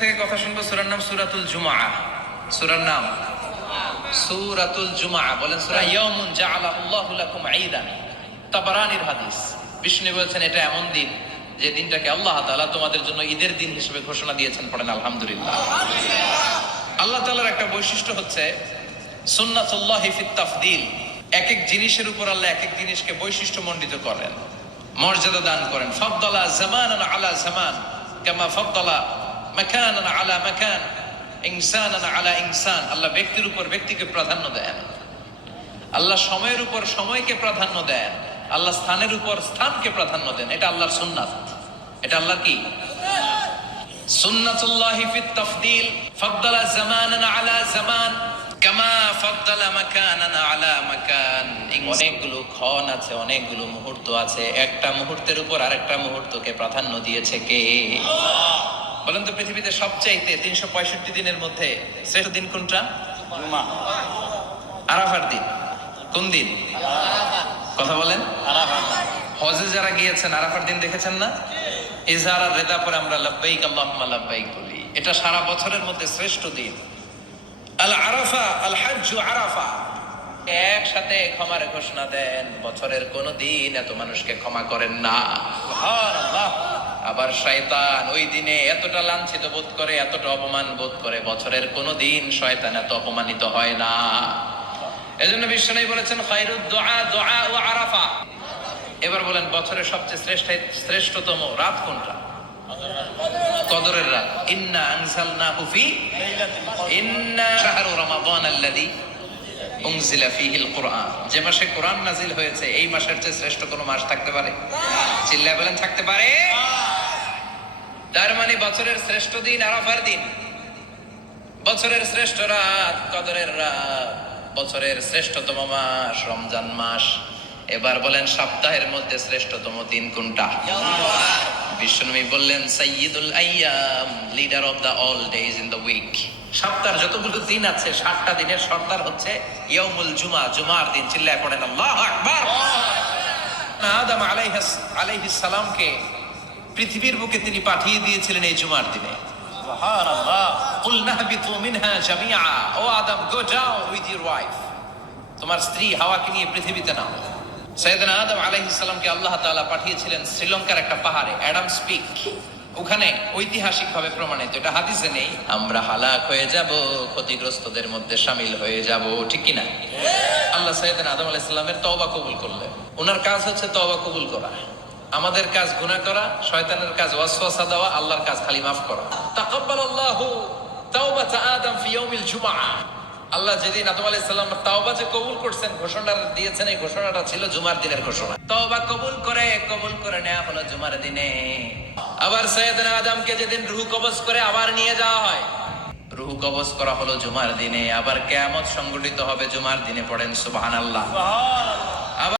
থেকে কথা শুনবো। সূরার নাম সূরাতুল জুমআহ। সূরার নাম সূরাতুল জুমআহ। বলেন সূরা ইয়াউমুন জাআলাহুল্লাহু লাকুম ঈদান। তাবারানীর হাদিস। বিষ্ণু বলেছেন এটা এমন দিন যে দিনটাকে আল্লাহ তাআলা তোমাদের জন্য ঈদের দিন হিসেবে ঘোষণা দিয়েছেন। পড়েন আলহামদুলিল্লাহ। আল্লাহ তাআলার একটা বৈশিষ্ট্য হচ্ছে সুন্নাতুল্লাহি ফিত তাফদীল। এক এক জিনিসের উপর আল্লাহ এক এক জিনিসকে বৈশিষ্ট্যমণ্ডিত করেন, মর্যাদা দান করেন। ফাদ্দালা জামানান আলা জামান কামা ফাদ্দালা মাকানান আলা মাকান, ইনসানান আলা ইনসান। আল্লাহ ব্যক্তির উপর ব্যক্তিকে প্রাধান্য দেন, আল্লাহ সময়ের উপর সময়কে প্রাধান্য দেন, আল্লাহ স্থানের উপর স্থানকে প্রাধান্য দেন। এটা আল্লাহর সুন্নাত। এটা আল্লাহর কি সুন্নাতুল্লাহি ফিত তাফদীল। ফাদ্দালা জামানান আলা জামান কামা ফাদ্দালা মাকানান আলা মাকান। অনেকগুলো ক্ষণ আছে, অনেকগুলো মুহূর্ত আছে, একটা মুহূর্তের উপর আরেকটা মুহূর্তকে প্রাধান্য দিয়েছে কে? বলেন তো, পৃথিবীতে সবচাইতে 365 দিনের মধ্যে শ্রেষ্ঠ দিন কোনটা? জুমা। আরাফার দিন। কোন দিন? কথা বলেন। হজে যারা গিয়েছেন আরাফার দিন দেখেছেন না? ইজহার আর রিদা পরে আমরা লাব্বাইক আল্লাহুম্মা লাব্বাইক বলি। এটা সারা বছরের মধ্যে শ্রেষ্ঠ দিন। আল আরাফা আল হজ্জু আরাফা। একসাথে ক্ষমার ঘোষণা দেন। বছরের কোন দিন এত মানুষকে ক্ষমা করেন না। সুবহানাল্লাহ। আবার শয়তান ওই দিনে এতটা লাঞ্ছিত বোধ করে, এতটা অপমান বোধ করে, বছরের কোন দিন শয়তান এত অপমানিত হয় না। এজন্য বিশ্বনবী বলেছেন খায়রুদ দুআ দুআ ও আরাফা। এবার বলেন বছরের সবচেয়ে শ্রেষ্ঠতম রাত কোনটা? কদরের রাত। ইন্না আনজালনাহু ফি ইন্না শাহরু রমাদান আল্লাযী উনজিলা ফীহিল কুরআন। যে মাসে কোরআন নাজিল হয়েছে এই মাসের চেয়ে শ্রেষ্ঠ কোন মাস থাকতে পারে? চিল্লায় বলেন থাকতে পারে? তার মানে বছরের শ্রেষ্ঠ দিন আরাফার দিন, বছরের শ্রেষ্ঠ রাত কদরের রাত, বছরের শ্রেষ্ঠতম মাস রমজান মাস। এবার বলেন সপ্তাহের মধ্যে শ্রেষ্ঠতম দিন কোনটা? বিশ্বনবী বললেন সাইয়্যিদুল আইয়াম, leader of the all days in the week. সপ্তাহের যতগুলো দিন আছে 7টা দিনের সর্দার হচ্ছে ইয়াউমুল জুমা, জুমার দিন। চিল্লায় পড়েন আল্লাহু আকবার। আদম আলাইহিস সালামকে পৃথিবীর বুকে তিনি পাঠিয়ে দিয়েছিলেন এই জুমার দিনে। সুবহানাল্লাহ। কুল নাহবিতু মিনহা জামিআ। O Adam, go down with your wife. তোমার স্ত্রী হাওয়াকে নিয়ে পৃথিবীতে নাও। সাইয়েদনা আদম আলাইহিস সালামকে আল্লাহ তাআলা পাঠিয়েছিলেন শ্রীলঙ্কার একটা পাহাড়ে, অ্যাডামস পিক। ওখানে ঐতিহাসিকভাবে প্রমাণিত, এটা হাদিসে নেই, আমরা হালাক হয়ে যাব, ক্ষতিগ্রস্তদের মধ্যে শামিল হয়ে যাব। ঠিক কি না? আল্লাহ সাইয়েদনা আদম আলাইহিস সালামের তওবা কবুল করলেন। ওনার কাজ হচ্ছে তওবা কবুল করা। আমাদের কাজ গুনাহ করা, শয়তানের কাজ ওয়াসওয়াসা দেওয়া, আল্লাহর কাজ খালি মাফ করা। তাকাব্বালাল্লাহু তাওবাতা আদম ফি ইয়াউমিল জুমআ। আল্লাহ যেদিন আদম আলাইহিস সালাম তাওবা যে কবুল করছেন, ঘোষণা দিয়েছেন, এই ঘোষণাটা ছিল জুমার দিনের ঘোষণা। তাওবা কবুল করে নেওয়া হলো জুমার দিনে। আবার সাইয়েদনা আদমকে যেদিন রূহ কবজ করে আবার নিয়ে যাওয়া হয়, রূহ কবজ করা হলো জুমার দিনে। আবার কিয়ামত সংঘটিত হবে জুমার দিনে। পড়েন সুবহানাল্লাহ।